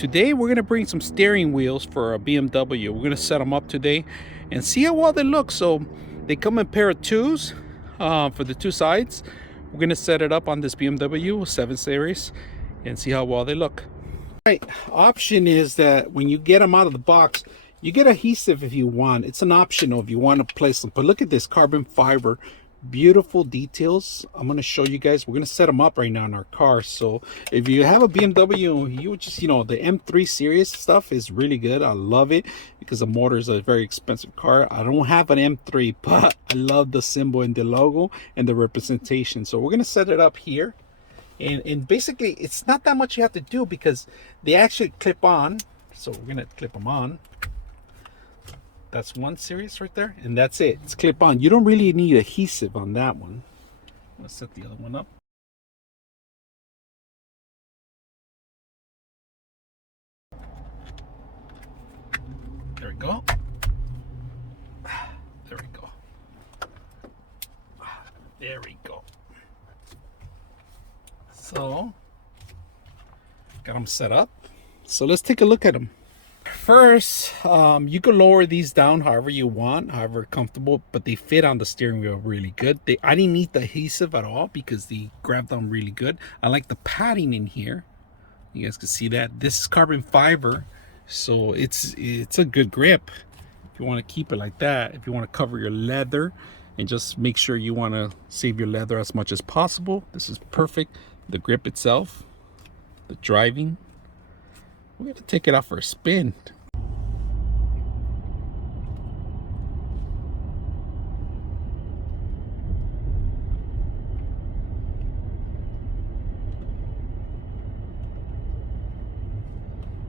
Today we're gonna bring some steering wheels for a BMW. We're gonna set them up today and see how well they look. So they come in pair of twos for the two sides. We're gonna set it up on this BMW 7 Series and see how well they look. Right, option is that when you get them out of the box, you get adhesive if you want. It's an optional if you want to place them. But look at this carbon fiber, beautiful details. I'm going to show you guys. We're going to set them up right now in our car. So if you have a BMW, you would just, the M3 series stuff is really good. I love it because the motor is a very expensive car. I don't have an M3, but I love the symbol and the logo and the representation. So we're going to set it up here. And basically, it's not that much you have to do because they actually clip on. So we're going to clip them on. That's one series right there. And that's it. It's clip on. You don't really need adhesive on that one. Let's set the other one up. There we go. There we go. There we go. So, got them set up. So let's take a look at them. First, you can lower these down however you want, however comfortable, but they fit on the steering wheel really good. I didn't need the adhesive at all because they grabbed on really good. I like the padding in here. You guys can see that. This is carbon fiber, so it's a good grip. If you want to keep it like that, if you want to cover your leather and just make sure you want to save your leather as much as possible, this is perfect. The grip itself, the driving. We're gonna take it out for a spin.